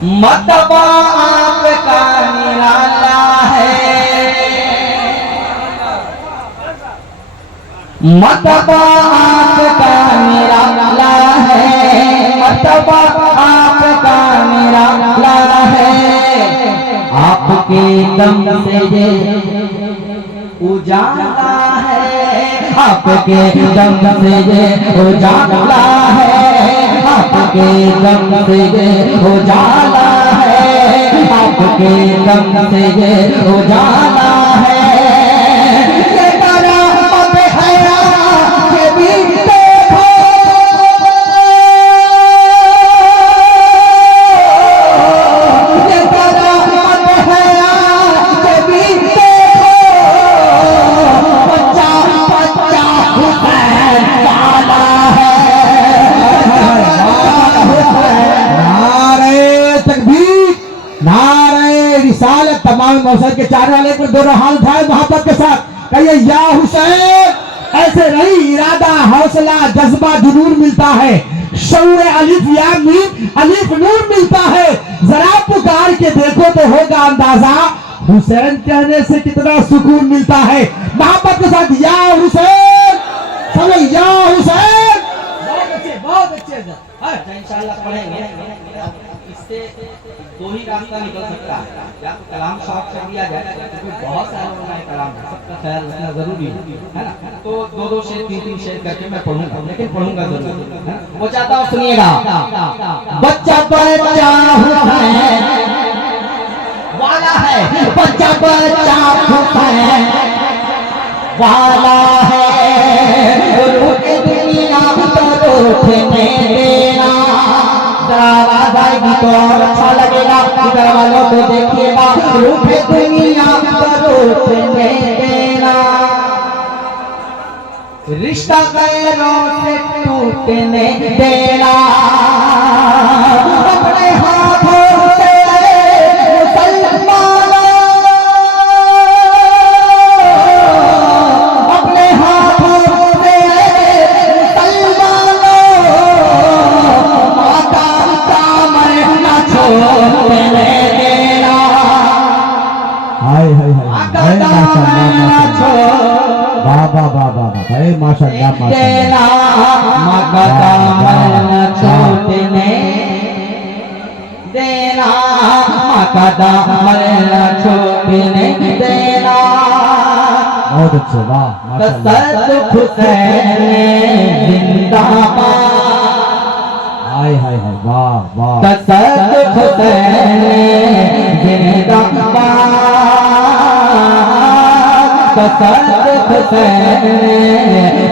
मतबा आपका निराला है, मतबा आपका निराला है, मतबा आपका निराला है। आपके दम से ये उजाला है, आपके दम से ये उजाला है, आपके दम से ये उजाला है, आपके दम से ये उजाला है। ये करामत है ये भी देखो, ये करामत है ये भी देखो, बच्चा बच्चा हुसैन वाला है। नारे रिसालत तमाम मौसम के चार वाले को दोनों हाथ उठाए मोहब्बत के साथ कहिए या हुसैन। ऐसे नहीं इरादा हौसला जज्बा जुनून मिलता है, शऊर अलिफ या मीम अलिफ नूर मिलता है। जरा पुकार के देखो तो होगा अंदाजा हुसैन कहने से कितना सुकून मिलता है। मोहब्बत के साथ या हुसैन, सब या हुसैन। बहुत अच्छे इंशाल्लाह पढ़ेंगे। इससे दो ही रास्ता निकल सकता है, या तो कलाम शौक कर दिया जाए, क्योंकि बहुत सारे उन्होंने कलाम है, सबका ख्याल रखना जरूरी है ना। तो दो दो शेर तीन तीन शेर करके मैं पढ़ूंगा, लेकिन पढ़ूंगा जरूर। वो चाहता हूँ सुनिएगा। बच्चा बच्चा हुसैन वाला है, बच्चा बच्चा हुसैन वाला है। रोके दुनिया तो रोकने देना, आवाज आएगी तो और अच्छा लगेगा। इधर वालों को देखिएगा, रूठे दुनिया तो रोकने देना, रिश्ता गैरों से टूटने देना। अपने हाथों से माशाअल्लाह छोड़ने देना, मकदा मरना छोड़ने देना। बहुत अच्छे, वाह तसद्दुक़ हुसैन जिंदाबाद, हाय हाय हाय, वाह वाह। तसद्दुक़ हुसैन जिंदाबाद, तसद्दुक़ हुसैन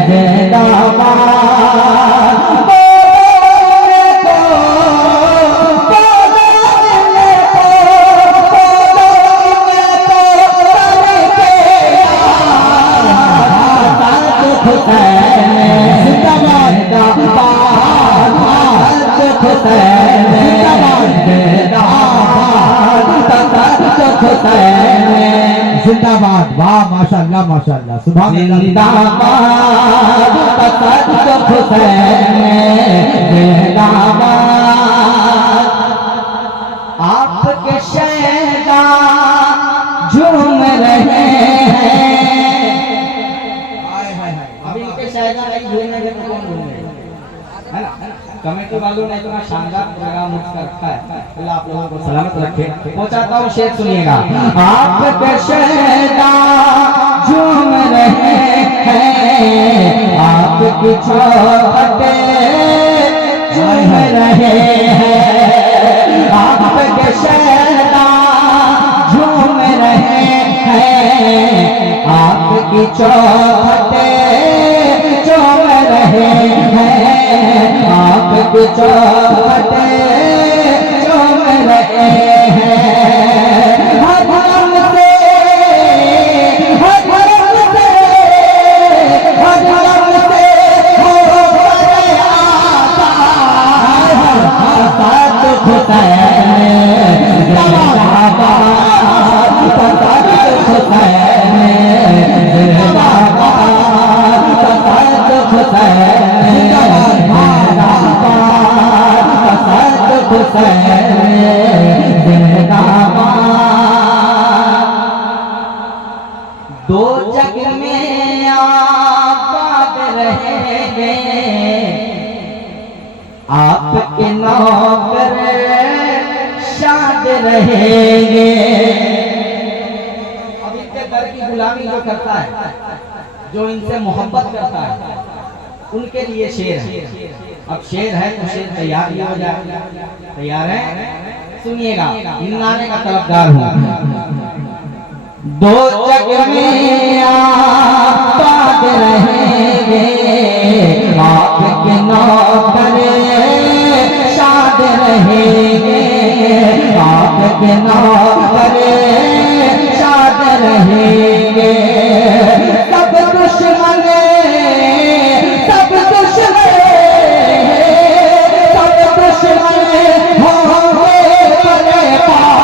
जिंदाबाद। जिंदाबाद, वाह माशाअल्लाह माशाअल्लाह, सुभान अल्लाह। जिंदाबाद तसद्दुक़ हुसैन जिंदाबाद, आपके शहदा झूम रहे हैं। अभी इनके शहदा नहीं झूमेंगे तो कौन झूमेगा, है ना। कमेटी वालों ने इतना शानदार प्रोग्राम मुझका रखा है, अल्लाह आप लोगों को सलामत रखे। पहुंचाता हूँ शेर, सुनिएगा। आपके शहदा झूम रहे हैं, आपकी चौखटे झूम रहे हैं, आपके शहदा झूम रहे हैं, आपकी चौखटे झूम रहे हैं, आपकी चौखटे झूम रहे हैं। हर धर्म से, हर धर्म से, हर धर्म से हो गए आज़ाद, तसद्दुक़ हुसैन जिंदाबाद, तसद्दुक़ हुसैन जिंदाबाद, तसद्दुक़ हुसैन जिंदाबाद, तसद्दुक़ रहेंगे। अब इनके दर की गुलामी जो करता है, जो इनसे मोहब्बत करता है, उनके लिए शेर है। अब शेर है तो शेर तैयार ही हो जाए। तैयार है? सुनिएगा, नारे का तरफदार हूँ। दो जग में आबाद रहेंगे, आपके नौकर शाद रहेंगे, आपके नौकर शाद रहेंगे। सब दुश्मन सब दुश्मन सब दुश्मन होंगे बर्बाद।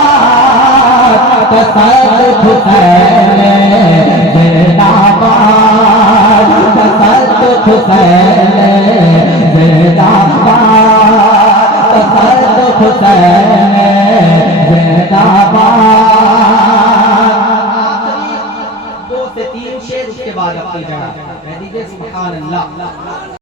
तसल्लुत हुसैन जिंदाबाद, तसल्लुत हुसैन जिंदाबाद, तसल्लुत हुसैन जिंदाबाद। आखिरी 2 से 3 शेर, उसके बाद अपनी जगह कह दीजिए सुभान अल्लाह।